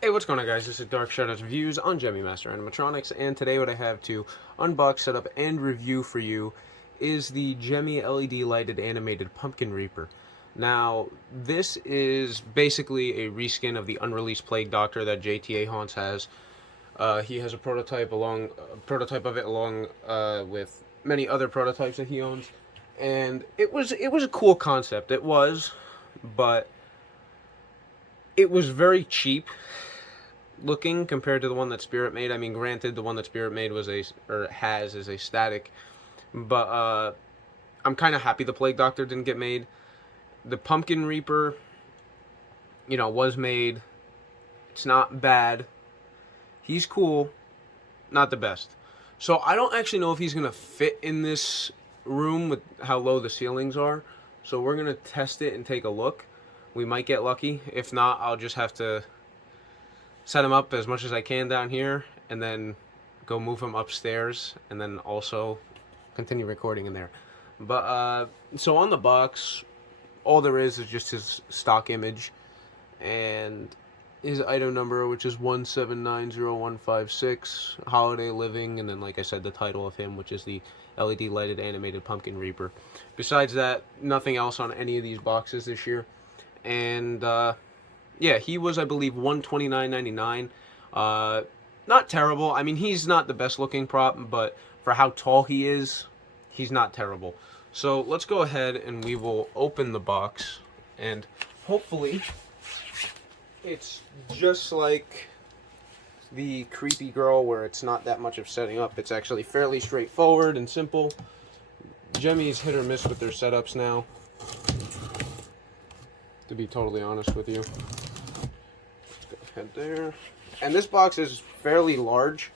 Hey, what's going on, guys? This is Dark Shadow's Views on Gemmy Master Animatronics, and today what I have to unbox, set up, and review for you is the Gemmy LED lighted animated Pumpkin Reaper. Now, this is basically a reskin of the unreleased Plague Doctor that JTA Haunts has. He has a prototype of it along with many other prototypes that he owns, and it was a cool concept. It was, but it was very cheap looking compared to the one that Spirit made. I mean, granted, the one that Spirit made was is a static, but I'm kind of happy the Plague Doctor didn't get made. The Pumpkin Reaper, was made. It's not bad. He's cool, not the best. So I don't actually know if he's gonna fit in this room with how low the ceilings are. So we're gonna test it and take a look. We might get lucky. If not, I'll just have to set him up as much as I can down here, and then go move him upstairs, and then also continue recording in there. But so on the box, all there is just his stock image and his item number, which is 1790156, Holiday Living, and then, like I said, the title of him, which is the LED lighted animated Pumpkin Reaper. Besides that, nothing else on any of these boxes this year. And yeah, he was, I believe, $129.99. Not terrible. I mean, he's not the best looking prop, but for how tall he is, he's not terrible. So let's go ahead and we will open the box, and hopefully it's just like the Creepy Girl, where it's not that much of setting up. It's actually fairly straightforward and simple. Gemmy's hit or miss with their setups now, to be totally honest with you. Let's go ahead there. And this box is fairly large.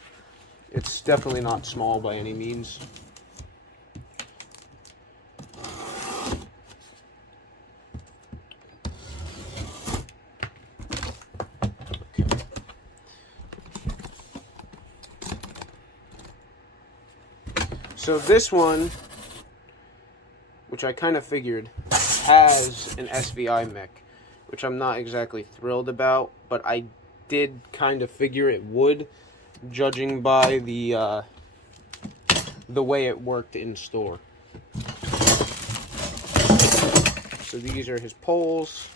It's definitely not small by any means. Okay. So this one, which I kind of figured, has an SVI mech, which I'm not exactly thrilled about, but I did kind of figure it would, judging by the way it worked in store. So these are his poles.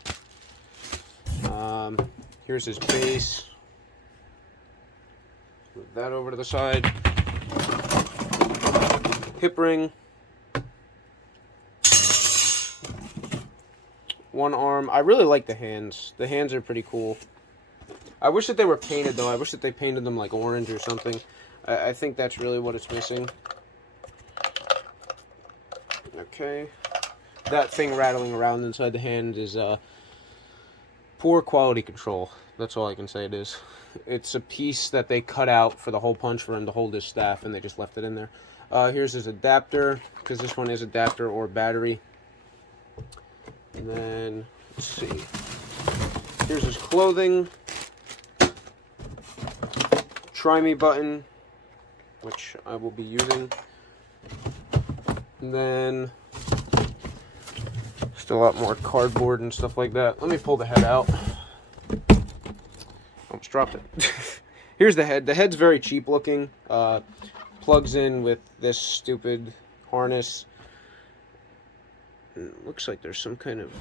Here's his base. Move that over to the side. Hip ring. One arm. I really like the hands. The hands are pretty cool. I wish that they were painted, though. I wish that they painted them like orange or something. I think that's really what it's missing. Okay. That thing rattling around inside the hand is poor quality control. That's all I can say it is. It's a piece that they cut out for the hole punch for him to hold his staff, and they just left it in there. Here's his adapter, because this one is adapter or battery. And then, let's see. Here's his clothing. Try me button, which I will be using. And then, just a lot more cardboard and stuff like that. Let me pull the head out. Almost dropped it. Here's the head. The head's very cheap looking. Plugs in with this stupid harness. It looks like there's some kind of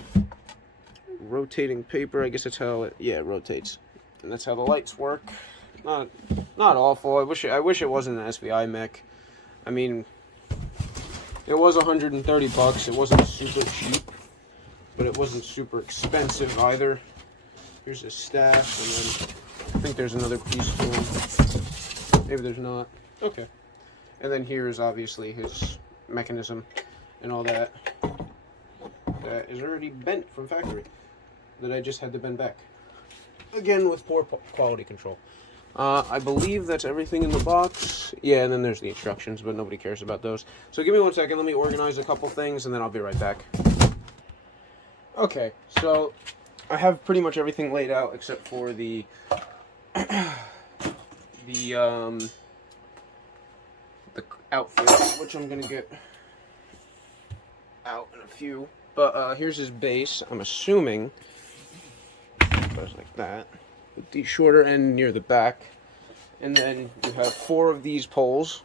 rotating paper. I guess that's how it, yeah, it rotates. And that's how the lights work. Not awful. I wish it wasn't an SVI mech. I mean, it was $130. It wasn't super cheap, but it wasn't super expensive either. Here's his staff, and then I think there's another piece to him. Maybe there's not. Okay. And then here's obviously his mechanism and all that. That is already bent from factory, that I just had to bend back. Again, with poor quality control. I believe that's everything in the box. Yeah, and then there's the instructions, but nobody cares about those. So give me 1 second, let me organize a couple things, and then I'll be right back. Okay, so I have pretty much everything laid out except for the outfit, which I'm gonna get out in a few. But here's his base. I'm assuming it goes like that. with the shorter end near the back. And then you have 4 of these poles.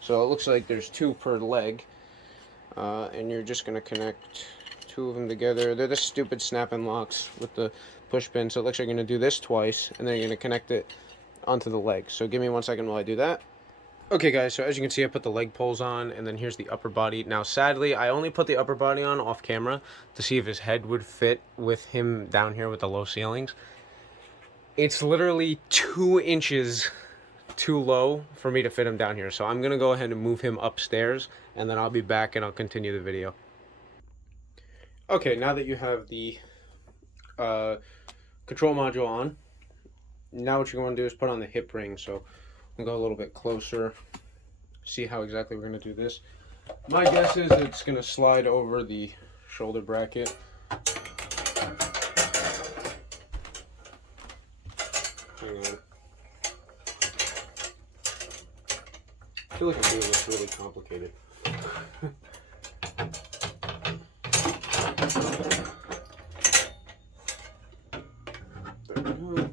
So it looks like there's 2 per leg. And you're just going to connect 2 of them together. They're the stupid snap-in locks with the push pin. So it looks like you're going to do this twice, and then you're going to connect it onto the leg. So give me 1 second while I do that. Okay guys, so as you can see, I put the leg poles on, and then here's the upper body. Now sadly, I only put the upper body on off camera to see if his head would fit with him down here with the low ceilings. It's literally 2 inches too low for me to fit him down here, so I'm gonna go ahead and move him upstairs, and then I'll be back and I'll continue the video. Okay, now that you have the control module on, now what you're going to do is put on the hip ring. So I'm going to go a little bit closer, see how exactly we're going to do this. My guess is it's going to slide over the shoulder bracket. Hang on. I feel like I'm doing this really complicated. There we go.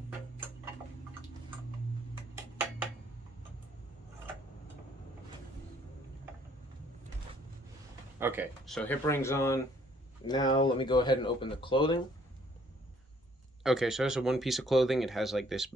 Okay, so hip ring's on. Now let me go ahead and open the clothing. Okay, so there's a 1 piece of clothing. It has like this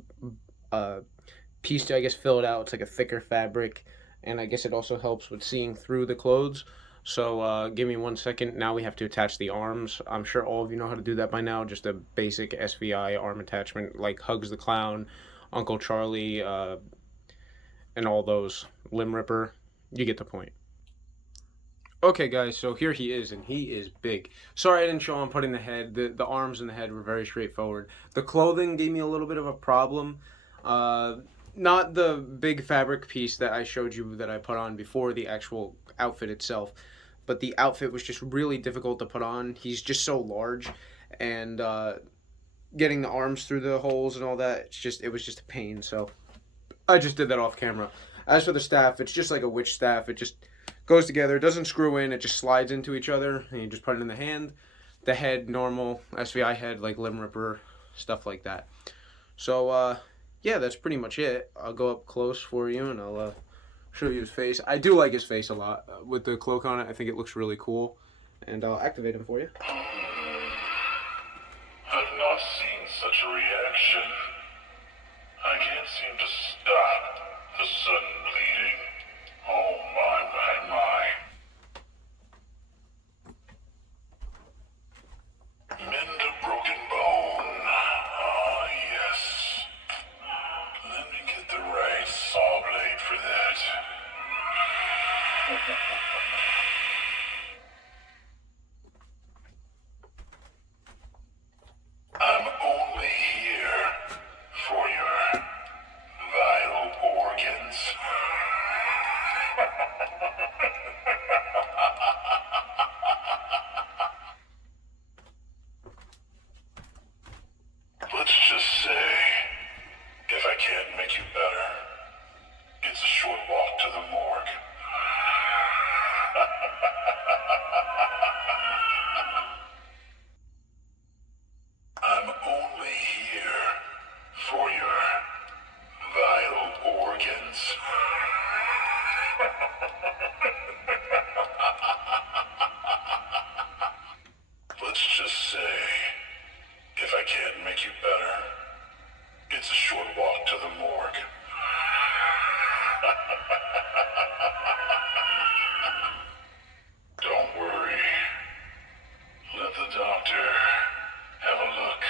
piece to, I guess, fill it out. It's like a thicker fabric, and I guess it also helps with seeing through the clothes. So give me 1 second. Now we have to attach the arms. I'm sure all of you know how to do that by now. Just a basic SVI arm attachment, like Hugs the Clown, Uncle Charlie, and all those. Limb Ripper. You get the point. Okay guys, so here he is, and he is big. Sorry I didn't show him putting the head. The arms and the head were very straightforward. The clothing gave me a little bit of a problem. Not the big fabric piece that I showed you that I put on before the actual outfit itself, but the outfit was just really difficult to put on. He's just so large, and getting the arms through the holes and all that, it was just a pain, so I just did that off camera. As for the staff, it's just like a witch staff. It just goes together, it doesn't screw in, it just slides into each other, and you just put it in the hand. The head, normal SVI head, like Limb Ripper, stuff like that. So, yeah, that's pretty much it. I'll go up close for you, and I'll show you his face. I do like his face a lot. With the cloak on it, I think it looks really cool. And I'll activate him for you. I've not seen such a reaction. I can't seem to stop the sudden bleeding. Oh my, my, my. Mend a broken bone. Ah, yes. Let me get the right saw blade for that. I'm only here for your vital organs. Let's just say, if I can't make you better, it's a short walk to the morgue. I'm only here for your vital organs. Let's just say, if I can't make you better, it's a short walk to the morgue. Don't worry. Let the doctor have a look.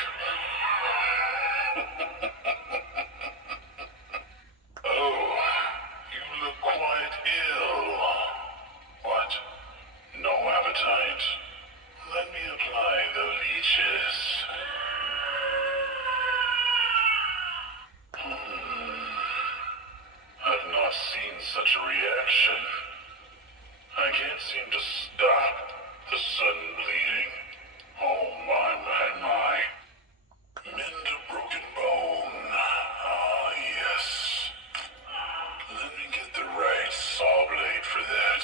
Oh, you look quite ill. What? No appetite? Let me apply the leeches. I've not seen such a reaction. I can't seem to stop the sudden bleeding. Oh my, my, my. Mend a broken bone. Ah, yes. Let me get the right saw blade for that.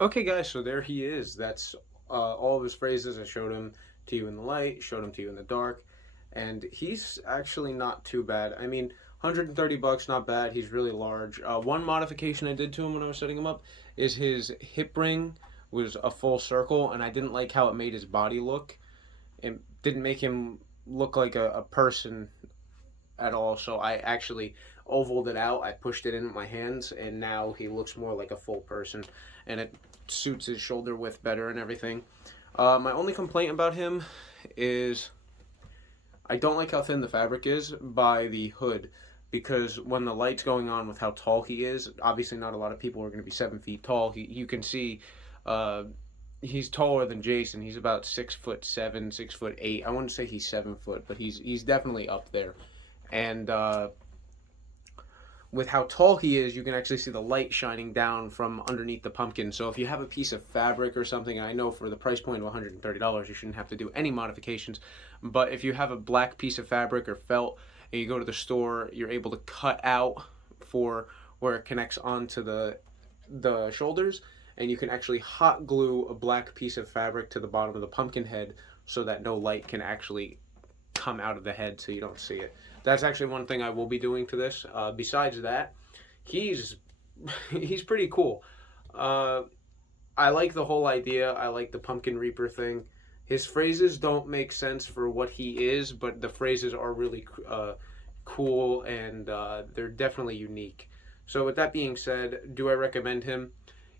Okay guys, so there he is. That's all of his phrases. I showed him to you in the light, showed him to you in the dark, and he's actually not too bad. I mean, $130, not bad. He's really large. One modification I did to him when I was setting him up is his hip ring was a full circle, and I didn't like how it made his body look. It didn't make him look like a person at all, so I actually ovaled it out. I pushed it in with my hands, and now he looks more like a full person, and it suits his shoulder width better and everything. My only complaint about him is I don't like how thin the fabric is by the hood, because when the light's going on with how tall he is, obviously not a lot of people are going to be 7 feet tall. You can see he's taller than Jason. He's about 6'7", 6'8". I wouldn't say he's 7 foot, but he's definitely up there. And with how tall he is, you can actually see the light shining down from underneath the pumpkin. So if you have a piece of fabric or something, I know for the price point of $130, you shouldn't have to do any modifications. But if you have a black piece of fabric or felt, and you go to the store, you're able to cut out for where it connects onto the shoulders, and you can actually hot glue a black piece of fabric to the bottom of the pumpkin head so that no light can actually come out of the head so you don't see it. That's actually one thing I will be doing to this. Besides that, he's pretty cool. I like the whole idea. I like the Pumpkin Reaper thing. His phrases don't make sense for what he is, but the phrases are really cool, and they're definitely unique. So with that being said, do I recommend him?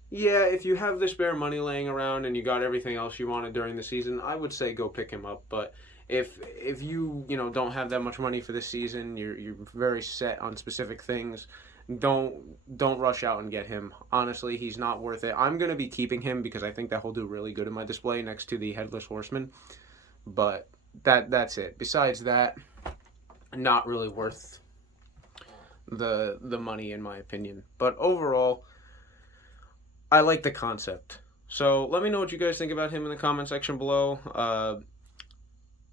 Yeah, if you have the spare money laying around and you got everything else you wanted during the season, I would say go pick him up. But if you don't have that much money for this season, you're very set on specific things, don't rush out and get him. Honestly, he's not worth it. I'm gonna be keeping him because I think that he'll do really good in my display next to the Headless Horseman. But that's it. Besides that, not really worth the money in my opinion. But overall, I like the concept. So let me know what you guys think about him in the comment section below.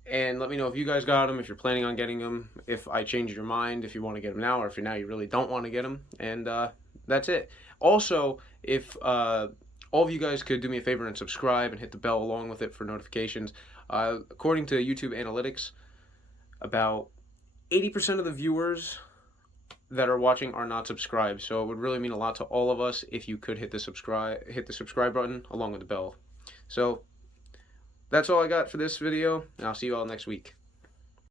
And let me know if you guys got him, if you're planning on getting him, if I changed your mind, if you want to get him now, or if now you really don't want to get him. And that's it. Also, if all of you guys could do me a favor and subscribe and hit the bell along with it for notifications. According to YouTube analytics, about 80% of the viewers that are watching are not subscribed. So it would really mean a lot to all of us if you could hit the subscribe button along with the bell. So that's all I got for this video, and I'll see you all next week.